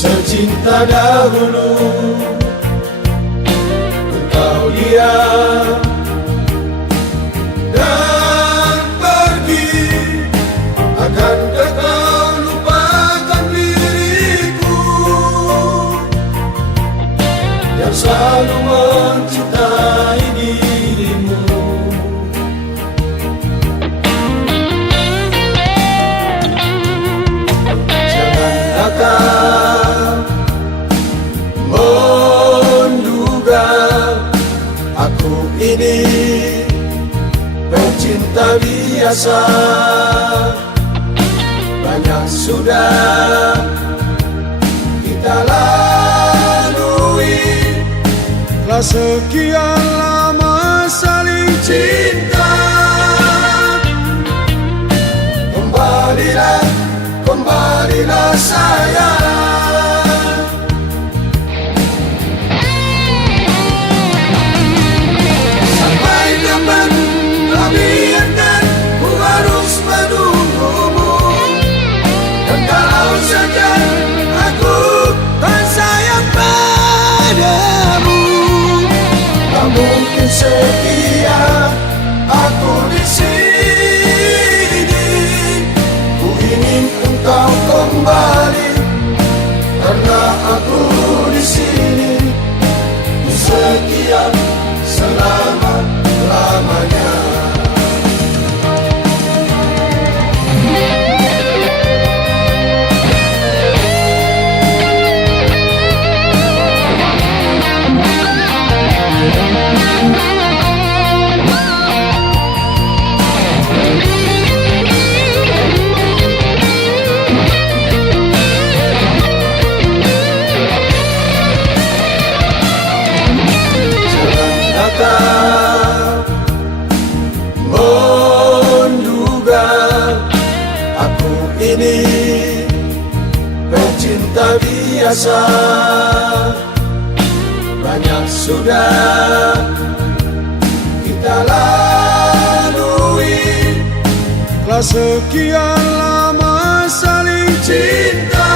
secinta dahulu. Engkau diam dan pergi, akankah kau lupakan diriku yang selalu mencintai dirimu? Janganlah kau menduga aku ini pencinta biasa. Banyak sudah kita lalui, telah sekian lama saling cinta. Kembalilah, kembalilah sayang. Sampai kapan kau biarkan ku harus menunggumu? Dan kalau saja aku tak sayang padamu, tak mungkin setia aku di sini. Ku ingin engkau kembali, karena aku di sini ku setia selama-lamanya. Menduga aku ini pencinta biasa. Banyak sudah kita lalui, telah sekian lama saling cinta.